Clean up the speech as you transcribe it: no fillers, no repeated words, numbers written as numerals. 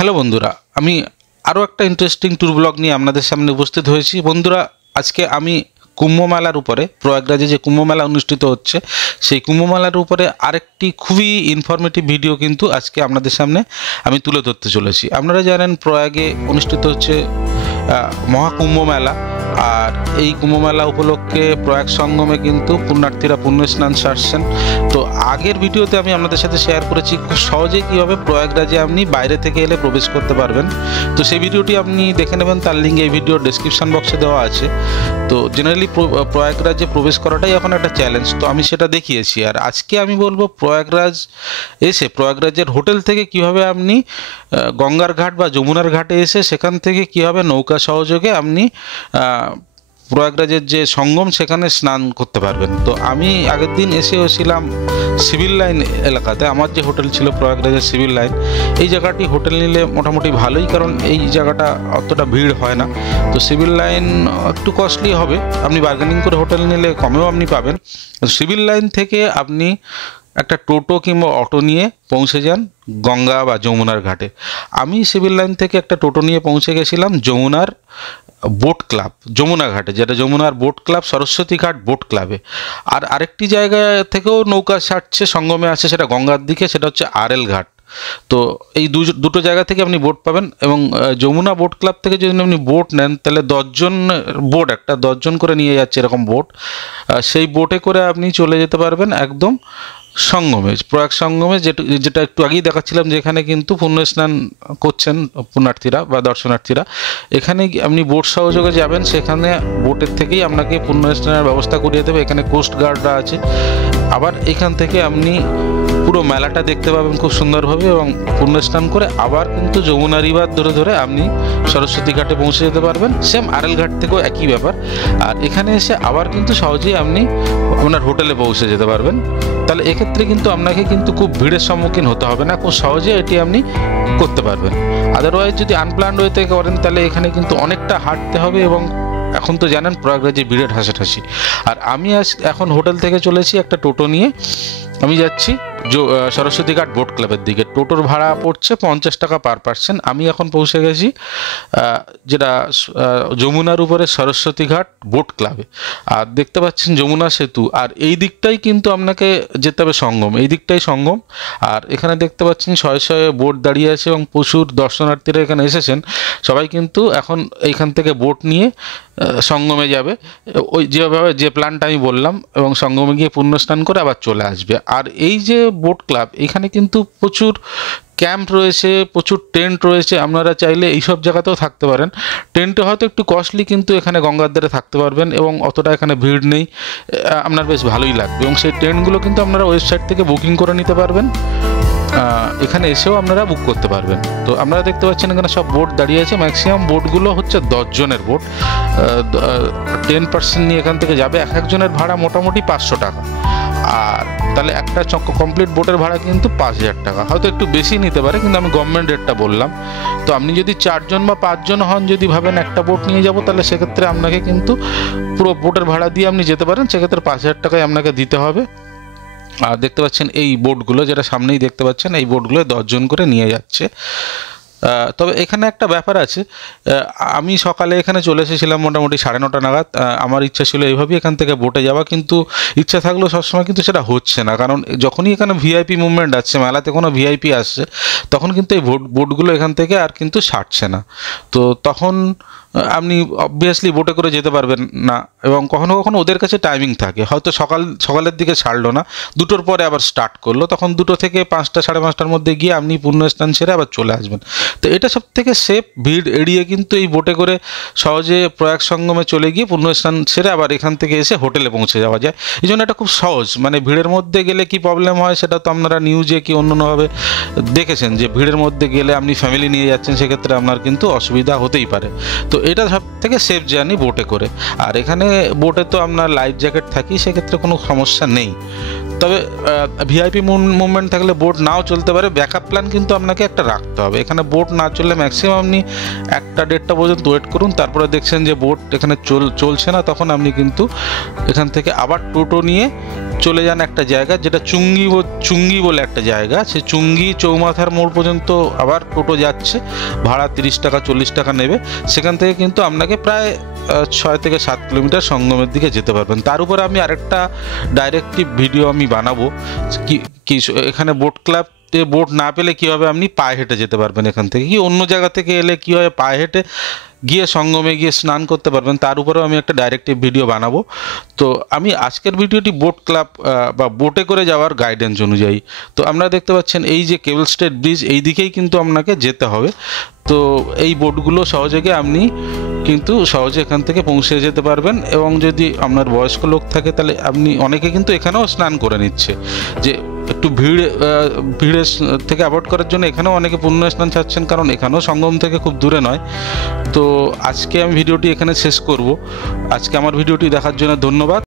Hello বন্ধুরা, আমি আরও একটা ইন্টারেস্টিং ট্যুর ব্লগ নিয়ে আপনাদের সামনে উপস্থিত হয়েছি। বন্ধুরা, আজকে আমি কুম্ভ মেলার উপরে, প্রয়াগরাজে যে কুম্ভ মেলা অনুষ্ঠিত হচ্ছে সেই কুম্ভ মেলার উপরে আরেকটি খুবই ইনফরমেটিভ ভিডিও কিন্তু আজকে আপনাদের সামনে আমি তুলে ধরতে চলেছি। আপনারা জানেন প্রয়াগে অনুষ্ঠিত হচ্ছে মহাকুম্ভ মেলা, আর এই কুম্ভ মেলা উপলক্ষে প্রয়াগ সঙ্গমে কিন্তু পুণ্যার্থীরা পুণ্য স্নান সারছেন। তো আগের ভিডিওতে আমি আপনাদের সাথে শেয়ার করেছি খুব সহজেই কীভাবে প্রয়াগরাজে আপনি বাইরে থেকে এলে প্রবেশ করতে পারবেন। তো সেই ভিডিওটি আপনি দেখে নেবেন, তার লিঙ্ক এই ভিডিওর ডেসক্রিপশন বক্সে দেওয়া আছে। তো জেনারেলি প্রয়াগরাজে প্রবেশ করাটাই এখন একটা চ্যালেঞ্জ, তো আমি সেটা দেখিয়েছি। আর আজকে আমি বলবো প্রয়াগরাজ এসে প্রয়াগরাজের হোটেল থেকে কিভাবে আপনি গঙ্গার ঘাট বা যমুনার ঘাটে এসে সেখান থেকে কীভাবে নৌকা সহযোগে আপনি প্রয়াগরাজের যে সঙ্গম সেখানে স্নান করতে পারবেন। তো আমি আগের দিন এসেছিলাম সিভিল লাইন এলাকাতে, আমার যে হোটেল ছিল প্রয়াগরাজের সিভিল লাইন, এই জায়গাটি হোটেল নিলে মোটামুটি ভালোই, কারণ এই জায়গাটা অতটা ভিড় হয় না। তো সিভিল লাইন একটু কস্টলি হবে, আপনি বার্গেনিং করে হোটেল নিলে কমেও আপনি পাবেন। সিভিল লাইন থেকে আপনি একটা টোটো কিংবা অটো নিয়ে পৌঁছে যান গঙ্গা বা যমুনার ঘাটে। আমি সিভিল লাইন থেকে একটা টোটো নিয়ে পৌঁছে গেছিলাম যমুনার বোট ক্লাব, যমুনা ঘাটে, যেটা যমুনার বোট ক্লাব, সরস্বতী ঘাট বোট ক্লাবে। আর আরেকটি জায়গা থেকেও নৌকা ছাড়ছে সঙ্গমে আছে, সেটা গঙ্গার দিকে, সেটা হচ্ছে আরএল ঘাট। তো এই দুটো জায়গা থেকে আপনি বোট পাবেন, এবং যমুনা বোট ক্লাব থেকে যদি আপনি বোট নেন তাহলে 10জন বোট, একটা 10জন করে নিয়ে যাচ্ছে এরকম বোট, সেই বোটে করে আপনি চলে যেতে পারবেন একদম সঙ্গমে, প্রয়াগ সঙ্গমে, যেটা একটু আগেই দেখাচ্ছিলাম, যেখানে কিন্তু পুণ্য স্নান করছেন পুণ্যার্থীরা বা দর্শনার্থীরা। এখানে আপনি বোট সহযোগে যাবেন, সেখানে বোটের থেকেই আপনাকে পুণ্য স্নানের ব্যবস্থা করিয়ে দেবে। এখানে কোস্ট গার্ডরা আছে। আবার এখান থেকে আপনি পুরো মেলাটা দেখতে পাবেন খুব সুন্দরভাবে, এবং পুণ্য স্নান করে আবার কিন্তু যমুনা রিভার ধরে ধরে আপনি সরস্বতী ঘাটে পৌঁছে যেতে পারবেন। সেম আরএল ঘাট থেকেও একই ব্যাপার। আর এখানে এসে আবার কিন্তু সহজেই আপনি আপনার হোটেলে পৌঁছে যেতে পারবেন। তাহলে এক্ষেত্রে কিন্তু আপনাকে কিন্তু খুব ভিড়ের সম্মুখীন হতে হবে না, খুব সহজে এটি আপনি করতে পারবেন। আদারওয়াইজ যদি আনপ্ল্যান্ড ওয়েতে করেন তাহলে এখানে কিন্তু অনেকটা হাঁটতে হবে, এবং এখন তো জানেন প্রয়াগরাজে ভিড়ের ঠাসাঠাসি। আর আমি এখন হোটেল থেকে চলেছি একটা টোটো নিয়ে, আমি যাচ্ছি সরস্বতী ঘাট বোট ক্লাবের দিকে। টোটোর ভাড়া পড়ছে 50 টাকা পার পার্সন। আমি এখন পৌঁছে গেছি যেটা যমুনার উপরে সরস্বতী ঘাট বোট ক্লাবে। আর দেখতে পাচ্ছেন যমুনা সেতু, আর এই দিকটাই কিন্তু আপনাকে যেতে হবে সঙ্গম, এই দিকটাই সঙ্গম। আর এখানে দেখতে পাচ্ছেন শয়ে শয়ে বোট দাঁড়িয়ে আছে, এবং প্রচুর দর্শনার্থীরা এখানে এসেছেন। সবাই কিন্তু এখন এইখান থেকে বোট নিয়ে সঙ্গমে যাবে, ওই যেভাবে যে প্ল্যানটা আমি বললাম, এবং সঙ্গমে গিয়ে পুণ্য স্নান করে আবার চলে আসবে। আর এই যে বোট ক্লাব, এখানে কিন্তু প্রচুর ক্যাম্প রয়েছে, প্রচুর টেন্ট রয়েছে। আপনারা চাইলে এইসব জায়গাতেও থাকতে পারেন। টেন্টে হয়তো একটু কস্টলি, কিন্তু এখানে গঙ্গার ধারে থাকতে পারবেন, এবং অতটা এখানে ভিড় নেই, আপনার বেশ ভালোই লাগবে। এবং সেই টেন্টগুলো কিন্তু আপনারা ওয়েবসাইট থেকে বুকিং করে নিতে পারবেন, এখানে এসেও আপনারা বুক করতে পারবেন। তো আপনারা দেখতে পাচ্ছেন এখানে সব বোট দাঁড়িয়ে আছে। ম্যাক্সিমাম বোটগুলো হচ্ছে 10 জনের বোট, 10% নিয়ে এখান থেকে যাবে। এক একজনের ভাড়া মোটামুটি 500 টাকা। আর তাহলে একটা কমপ্লিট বোটের ভাড়া কিন্তু 5000 টাকা, হয়তো একটু বেশি নিতে পারে, কিন্তু আমি গভর্নমেন্ট রেটটা বললাম। তো আপনি যদি 4 জন বা 5 জন হন, যদি ভাবেন একটা বোট নিয়ে যাব, তাহলে সেক্ষেত্রে আপনাকে কিন্তু পুরো বোটের ভাড়া দিয়ে আপনি যেতে পারেন, সেক্ষেত্রে 5000 টাকায় আপনাকে দিতে হবে। আর দেখতে পাচ্ছেন এই বোটগুলো, যেটা সামনেই দেখতে পাচ্ছেন, এই বোটগুলো 10 জন করে নিয়ে যাচ্ছে। তবে এখানে একটা ব্যাপার আছে, আমি সকালে এখানে চলে এসেছিলাম মোটামুটি 9:30 নাগাদ। আমার ইচ্ছা ছিল এইভাবেই এখান থেকে বোটে যাওয়া, কিন্তু ইচ্ছা থাকলেও সবসময় কিন্তু সেটা হচ্ছে না, কারণ যখনই এখানে ভিআইপি মুভমেন্ট আসছে, মেলাতে কোনো ভিআইপি আসছে, তখন কিন্তু এই বোটগুলো এখান থেকে আর কিন্তু ছাড়ছে না। তো তখন আপনি অবভিয়াসলি বোটে করে যেতে পারবেন না, এবং কখনো কখনো ওদের কাছে টাইমিং থাকে, হয়তো সকালের দিকে ছাড়লো না, 2টোর পরে আবার স্টার্ট করলো, তখন 2টো থেকে 5টা 5:30টার মধ্যে গিয়ে আপনি পুণ্য স্নান সেরে আবার চলে আসবেন। তো এটা সব থেকে সেফ, ভিড় এড়িয়ে কিন্তু এই বোটে করে সহজে প্রয়াগ সঙ্গমে চলে গিয়ে পুণ্য স্নান সেরে আবার এখান থেকে এসে হোটেলে পৌঁছে যাওয়া যায়। এই জন্য এটা খুব সহজ। মানে ভিড়ের মধ্যে গেলে কি প্রবলেম হয় সেটা তো আপনারা নিউজে কি অন্যভাবে দেখেছেন, যে ভিড়ের মধ্যে গেলে আপনি ফ্যামিলি নিয়ে যাচ্ছেন, সেক্ষেত্রে আপনার কিন্তু অসুবিধা হতেই পারে। তো এটা সব থেকে সেফ জার্নি বোটে করে। আর এখানে বোটে তো আপনার লাইফ জ্যাকেট থাকি, সেক্ষেত্রে কোনো সমস্যা নেই। তবে ভিআইপি মুভমেন্ট থাকলে বোট নাও চলতে পারে, ব্যাকআপ প্ল্যান কিন্তু আপনাকে একটা রাখতে হবে। এখানে বোট না চললে ম্যাক্সিমাম আপনি 1টা-1.5টা পর্যন্ত ওয়েট করুন, তারপরে দেখছেন যে বোট এখানে চলছে না, তখন আপনি কিন্তু এখান থেকে আবার টোটো নিয়ে চলে যান একটা জায়গা, যেটা চুঙ্গি বলে একটা জায়গা, সে চুঙ্গি চৌমাথার মোড় পর্যন্ত আবার টোটো যাচ্ছে, ভাড়া 30 টাকা 40 টাকা নেবে। সেখান থেকে কিন্তু আপনাকে প্রায় 6 থেকে 7 কিলোমিটার সঙ্গমের দিকে যেতে পারবেন। তার উপরে আমি আরেকটা ডাইরেক্টিভ ভিডিও আমি বানাবো কি এখানে বোট ক্লাব বোট না পেলে কীভাবে আপনি পায়ে হেঁটে যেতে পারবেন, এখান থেকে কি অন্য জায়গা থেকে এলে কীভাবে পায়ে হেঁটে গিয়ে সঙ্গমে গিয়ে স্নান করতে পারবেন, তার উপরেও আমি একটা ডাইরেক্টিভ ভিডিও বানাবো। তো আমি আজকের ভিডিওটি বোট ক্লাব বা বোটে করে যাওয়ার গাইডেন্স অনুযায়ী। তো আপনারা দেখতে পাচ্ছেন এই যে কেবল স্টেট ব্রিজ, এই দিকেই কিন্তু আপনাকে যেতে হবে। তো এই বোটগুলো সহযোগে আপনি কিন্তু সহজে এখান থেকে পৌঁছে যেতে পারবেন। এবং যদি আপনার বয়স্ক লোক থাকে তাহলে আপনি অনেকে কিন্তু এখানেও স্নান করে নিচ্ছে, যে একটু ভিড়ের থেকে অ্যাভয়েড করার জন্য এখানেও অনেকে পুণ্য স্নান ছাড়ছেন, কারণ এখানেও সঙ্গম থেকে খুব দূরে নয়। তো আজকে আমি ভিডিওটি এখানে শেষ করব। আজকে আমার ভিডিওটি দেখার জন্য ধন্যবাদ।